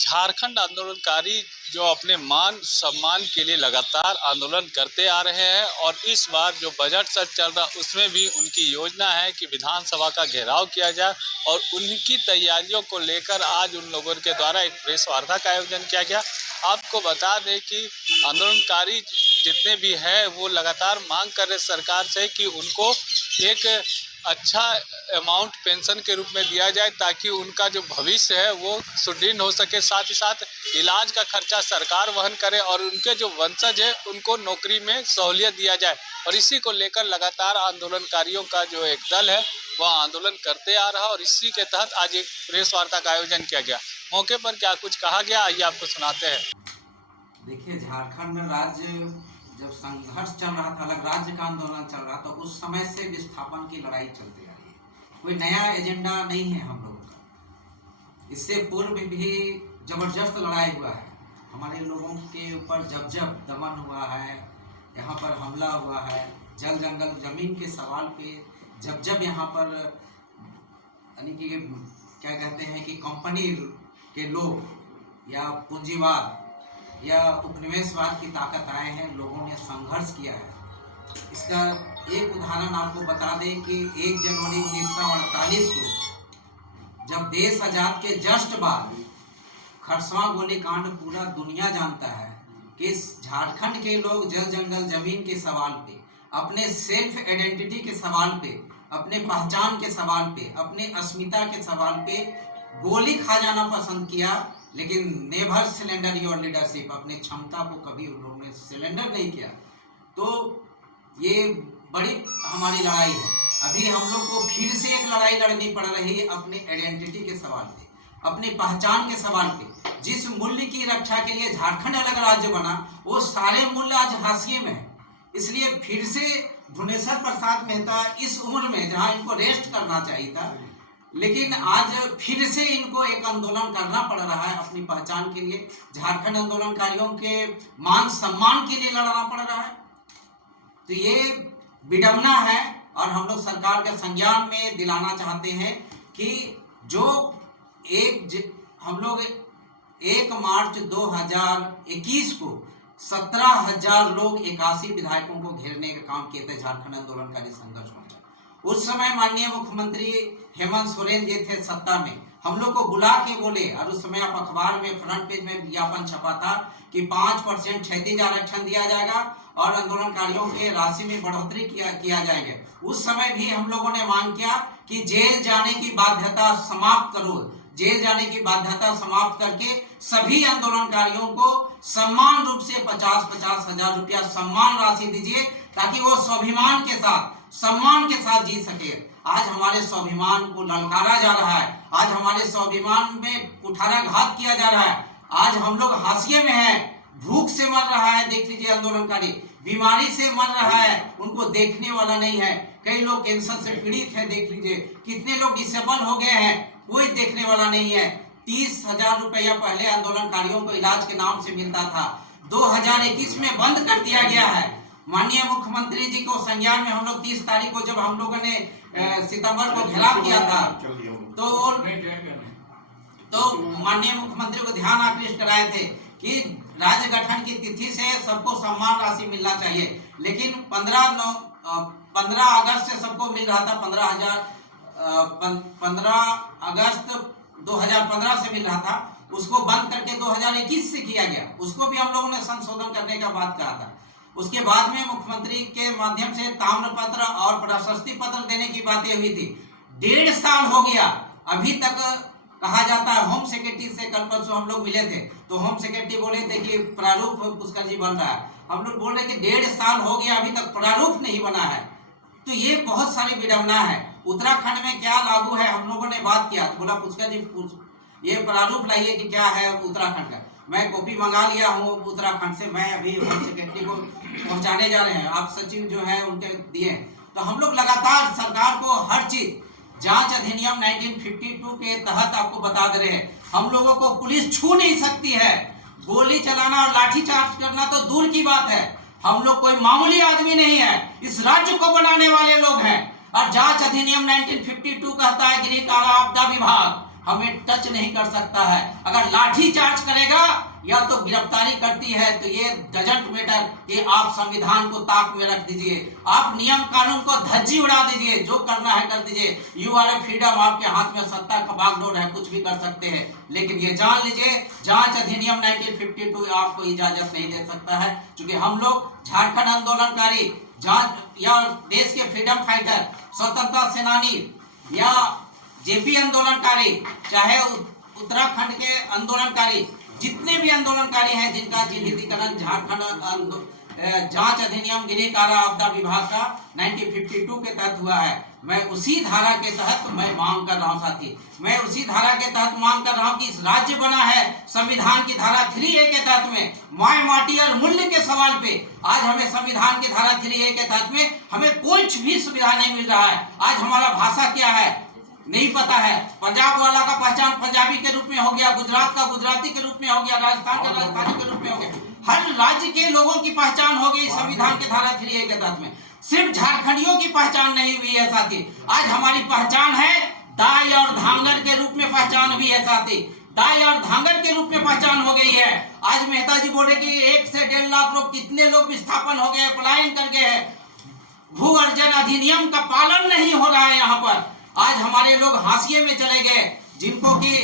झारखंड आंदोलनकारी जो अपने मान सम्मान के लिए लगातार आंदोलन करते आ रहे हैं और इस बार जो बजट सत्र चल रहा उसमें भी उनकी योजना है कि विधानसभा का घेराव किया जाए और उनकी तैयारियों को लेकर आज उन लोगों के द्वारा एक प्रेस वार्ता का आयोजन किया गया। आपको बता दें कि आंदोलनकारी जितने भी है वो लगातार मांग कर रहे सरकार से कि उनको एक अच्छा अमाउंट पेंशन के रूप में दिया जाए ताकि उनका जो भविष्य है वो सुदृढ़ हो सके, साथ ही साथ इलाज का खर्चा सरकार वहन करे और उनके जो वंशज है उनको नौकरी में सहूलियत दिया जाए। और इसी को लेकर लगातार आंदोलनकारियों का जो एक दल है वह आंदोलन करते आ रहा और इसी के तहत आज एक प्रेस वार्ता का आयोजन किया गया। मौके पर क्या कुछ कहा गया आइए आपको सुनाते हैं। देखिए, झारखंड राज्य जब संघर्ष चल रहा था, अलग राज्य का आंदोलन चल रहा था, उस समय से विस्थापन की लड़ाई चलती आ रही है। कोई नया एजेंडा नहीं है हम लोगों का। इससे पूर्व भी जबरदस्त लड़ाई हुआ है। हमारे लोगों के ऊपर जब जब दमन हुआ है, यहाँ पर हमला हुआ है, जल जंगल जमीन के सवाल पे जब जब यहाँ पर यानी कि क्या कहते हैं कि कंपनी के लोग या पूंजीवाद या उपनिवेशवाद की ताकत आए हैं, लोगों ने संघर्ष किया है। इसका एक उदाहरण आपको बता दें कि 1 जनवरी 1948 को जब देश आजाद के जस्ट बाद खरसवां गोलीकांड पूरा दुनिया जानता है कि झारखंड के लोग जल जंगल जमीन के सवाल पे, अपने सेल्फ आइडेंटिटी के सवाल पे, अपने पहचान के सवाल पे, अपने अस्मिता के सवाल पे गोली खा जाना पसंद किया, लेकिन नेवर सिलेंडर योर लीडरशिप, अपनी क्षमता को कभी उन लोगों ने सिलेंडर नहीं किया। तो ये बड़ी हमारी लड़ाई है। अभी हम लोग को फिर से एक लड़ाई लड़नी पड़ रही है अपने आइडेंटिटी के सवाल पे, अपने पहचान के सवाल पे। जिस मूल्य की रक्षा के लिए झारखंड अलग राज्य बना, वो सारे मूल्य आज हाशिए में है। इसलिए फिर से धुनेश्वर प्रसाद मेहता इस उम्र में, जहाँ इनको रेस्ट करना चाहिए था, लेकिन आज फिर से इनको एक आंदोलन करना पड़ रहा है अपनी पहचान के लिए। झारखंड आंदोलनकारियों के मान सम्मान के लिए लड़ना पड़ रहा है। तो ये विडंबना है और हम लोग सरकार के संज्ञान में दिलाना चाहते हैं कि जो हम लोग 1 मार्च 2021 को 17,000 लोग 81 विधायकों को घेरने का काम किए थे झारखंड आंदोलनकारी संघर्ष मंच। उस समय माननीय मुख्यमंत्री हेमंत सोरेन जी थे सत्ता में, हम लोग को बुला के बोले, और उस समय आप अखबार में फ्रंट पेज में विज्ञापन छपा था कि 5% क्षैतिज आरक्षण दिया जाएगा और आंदोलनकारियों के राशि में बढ़ोतरी किया जाएगा। उस समय भी हम लोगों ने मांग किया कि जेल जाने की बाध्यता समाप्त करो, जेल जाने की बाध्यता समाप्त करके सभी आंदोलनकारियों को सम्मान रूप से 50-50 हजार रुपया सम्मान राशि दीजिए, ताकि वो स्वाभिमान के साथ, सम्मान के साथ जी सके। आज हमारे स्वाभिमान को ललकारा जा रहा है, आज हमारे स्वाभिमान में कुठाराघात किया जा रहा है। आज हम लोग हाशिए में हैं, भूख से मर रहा है, देख लीजिए आंदोलनकारी, बीमारी से मर रहा है, उनको देखने वाला नहीं है। कई लोग कैंसर से पीड़ित है, देख लीजिए कितने लोग डिसेबल हो गए हैं, कोई देखने वाला नहीं है। 30,000 रुपया पहले आंदोलनकारियों को इलाज के नाम से मिलता था, 2021 में बंद कर दिया गया है। माननीय मुख्यमंत्री जी को संज्ञान में हम लोग 30 तारीख को, जब हम लोगों ने सितंबर को घेराव किया था, तो माननीय मुख्यमंत्री को ध्यान आकृष्ट कराए थे कि राज्य गठन की तिथि से सबको सम्मान राशि मिलना चाहिए, लेकिन 15 अगस्त से सबको मिल रहा था, 15 अगस्त 2015 से मिल रहा था, उसको बंद करके 2021 से किया गया। उसको भी हम लोगों ने संशोधन करने का बात कहा था। उसके बाद में मुख्यमंत्री के माध्यम से ताम्र पत्र और प्रशस्ति पत्र देने की बातें हुई थी। 1.5 साल हो गया, अभी तक कहा जाता है। होम सेक्रेटरी से कल परसों हम लोग मिले थे, तो होम सेक्रेटरी बोले थे कि प्रारूप पुष्कर जी बन रहा है। हम लोग बोल रहे कि 1.5 साल हो गया, अभी तक प्रारूप नहीं बना है। तो ये बहुत सारी विडंबना है। उत्तराखंड में क्या लागू है, हम लोगों ने बात किया, तो बोला पुष्कर जी ये प्रारूप लाइए कि क्या है उत्तराखंड का। मैं कॉपी मंगा लिया हूँ उत्तराखंड से, मैं अभी होम सेक्रेटरी को पहुंचाने जा रहे हैं, आप सचिव जो है उनके दिए। तो हम लोग लगातार सरकार को हर चीज, जांच अधिनियम 1952 के तहत आपको बता दे रहे हैं, हम लोगों को पुलिस छू नहीं सकती है। गोली चलाना और लाठीचार्ज करना तो दूर की बात है, हम लोग कोई मामूली आदमी नहीं है, इस राज्य को बनाने वाले लोग हैं। और जांच अधिनियम 1952 कहता है गृह कारा आपदा विभाग, हमें टच नहीं कर सकता है। अगर लाठी चार्ज करेगा या तो गिरफ्तारी करती है, तो ये डजंट मैटर कि आप संविधान को ताक में रख दीजिए, आप नियम कानून को धज्जी उड़ा दीजिए, जो करना है कर दीजिए। यू आर ए फ्रीडम, आपके हाथ में सत्ता का बागडोर है, कुछ भी कर सकते हैं। लेकिन ये जान लीजिए, जांच अधिनियम 1952 आपको इजाजत नहीं दे सकता है, क्योंकि हम लोग झारखंड आंदोलनकारी, जांच या देश के फ्रीडम फाइटर, स्वतंत्रता सेनानी या जेपी आंदोलनकारी, चाहे उत्तराखंड के आंदोलनकारी, जितने भी आंदोलनकारी हैं जिनका चिन्हितीकरण झारखंड जांच अधिनियम गृह कारा आपदा विभाग का 1952 के तहत हुआ है, मैं उसी धारा के तहत मैं मांग कर रहा हूं साथी, मैं उसी धारा के तहत मांग कर रहा हूं कि इस राज्य बना है संविधान की धारा 3A के तहत में, माय माटी और मूल्य के सवाल पे आज हमें संविधान की धारा 3A के तहत में हमें कुछ भी सुविधा नहीं मिल रहा है। आज हमारा भाषा क्या है नहीं पता है, पंजाब वाला का पहचान पंजाबी के रूप में हो गया, गुजरात का गुजराती के रूप में हो गया, राजस्थान का राजस्थानी के रूप में हो गया, हर राज्य के लोगों की पहचान हो गई संविधान के धारा 3A के तहत में। सिर्फ झारखंडियों की पहचान नहीं हुई है साथी, आज हमारी पहचान है दाई और धांगर के रूप में पहचान हुई है साथी, दाई और धांगर के रूप में पहचान हो गई है। आज मेहता जी बोले कि 1 से 1.5 लाख लोग, कितने लोग विस्थापन हो गए, पलायन कर गए हैं, भू अर्जन अधिनियम का पालन नहीं हो रहा है। यहाँ पर आज हमारे लोग हाशिए में चले गए, जिनको की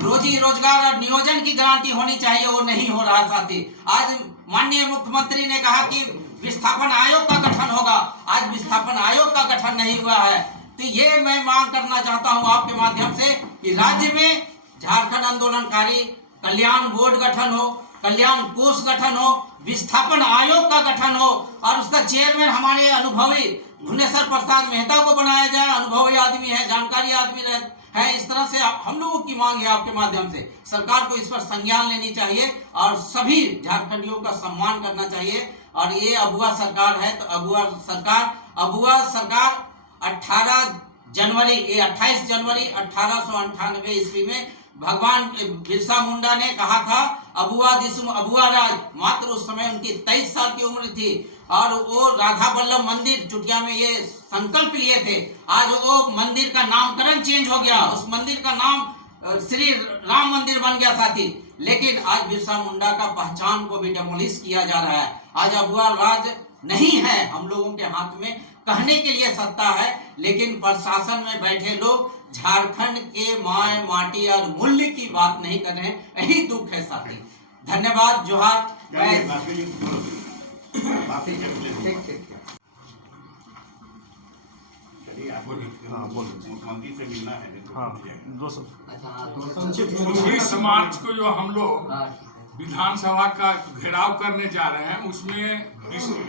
रोजी रोजगार और नियोजन की गारंटी होनी चाहिए, वो नहीं हो रहा साथी। आज माननीय मुख्यमंत्री ने कहा कि विस्थापन आयोग का गठन होगा, आज विस्थापन आयोग का गठन नहीं हुआ है। तो ये मैं मांग करना चाहता हूं आपके माध्यम से कि राज्य में झारखंड आंदोलनकारी कल्याण बोर्ड गठन हो, कल्याण कोष गठन हो, विस्थापन आयोग का गठन हो और उसका चेयरमैन हमारे अनुभवी भुवनेश्वर प्रसाद मेहता को बनाया जाए। अनुभवी आदमी है, जानकारी आदमी है, इस तरह से हम लोगों की मांग है आपके माध्यम से। सरकार को इस पर संज्ञान लेनी चाहिए और सभी झारखंडियों का सम्मान करना चाहिए। और ये अबुआ सरकार है, तो अबुआ सरकार 28 जनवरी 1898 ईस्वी में भगवान बिरसा मुंडा ने कहा था अबुआ राज, मात्र उस समय उनकी 23 साल की उम्र थी और वो राधा वल्लभ मंदिर चुटिया में ये संकल्प लिए थे। आज वो मंदिर का नामकरण चेंज हो गया, उस मंदिर का नाम श्री राम मंदिर बन गया साथी। लेकिन आज बिरसा मुंडा का पहचान को भी डेमोलिश किया जा रहा है। आज अबुआ राज नहीं है हम लोगों के हाथ में, कहने के लिए सत्ता है, लेकिन प्रशासन में बैठे लोग झारखंड के माय माटी और मूल्य की बात नहीं कर रहे हैं, यही दुख है साथी। धन्यवाद, जोहार। मुख्यमंत्री से मिलना है। इस मार्च को जो हम लोग विधानसभा का घेराव करने जा रहे हैं, उसमें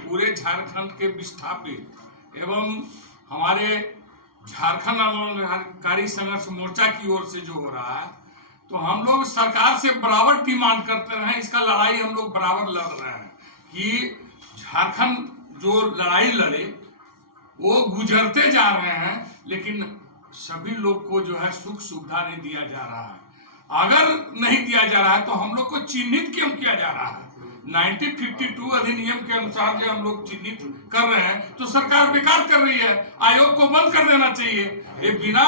पूरे झारखंड के विस्थापित एवं हमारे झारखंड आंदोलनकारी संघर्ष मोर्चा की ओर से जो हो रहा है, तो हम लोग सरकार से बराबर डिमांड करते रहे। इसका लड़ाई हम लोग बराबर लड़ रहे हैं कि झारखंड जो लड़ाई लड़े वो गुजरते जा रहे हैं, लेकिन सभी लोग को जो है सुख सुविधा नहीं दिया जा रहा है। अगर नहीं दिया जा रहा है तो हम लोग को चिन्हित क्यों किया जा रहा है? 1952 अधिनियम के अनुसार जो हम लोग चिन्हित कर रहे हैं, तो सरकार बेकार कर रही है। आयोग को बंद कर देना चाहिए। ये बिना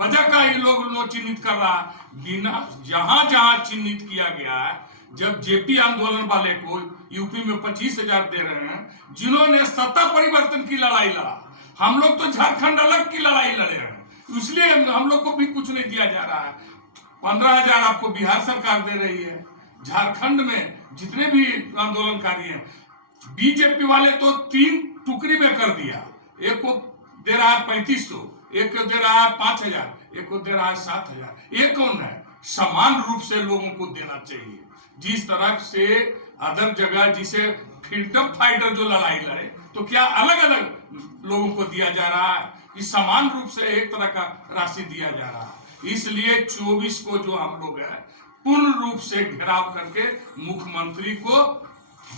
वजह का ये लोग चिन्हित कर रहा है। बिना जहां जहां चिन्हित किया गया है, जब जेपी आंदोलन वाले को यूपी में 25,000 दे रहे हैं, जिन्होंने सत्ता परिवर्तन की लड़ाई लड़ा, हम लोग तो झारखंड अलग की लड़ाई लड़े हैं, इसलिए हम लोग को भी कुछ नहीं दिया जा रहा है। 15,000 आपको बिहार सरकार दे रही है। झारखंड में जितने भी आंदोलनकारी हैं, बीजेपी वाले तो 3 टुकड़ी में कर दिया। एक को दे रहा है 3500, एक को दे रहा है 5,000, एक को दे रहा है 7,000। ये कौन है? समान रूप से लोगों को देना चाहिए। जिस तरह से अदर जगह जिसे फ्रीडम फाइटर जो लड़ाई लड़े, तो क्या अलग अलग लोगों को दिया जा रहा है कि समान रूप से एक तरह का राशि दिया जा रहा है? इसलिए 24 को जो हम लोग है पूर्ण रूप से घेराव करके मुख्यमंत्री को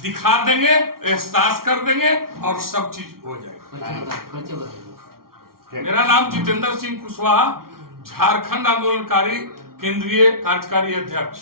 दिखा देंगे, एहसास कर देंगे और सब चीज हो जाएगी। मेरा नाम जितेंद्र सिंह कुशवाहा, झारखंड आंदोलनकारी केंद्रीय कार्यकारी अध्यक्ष।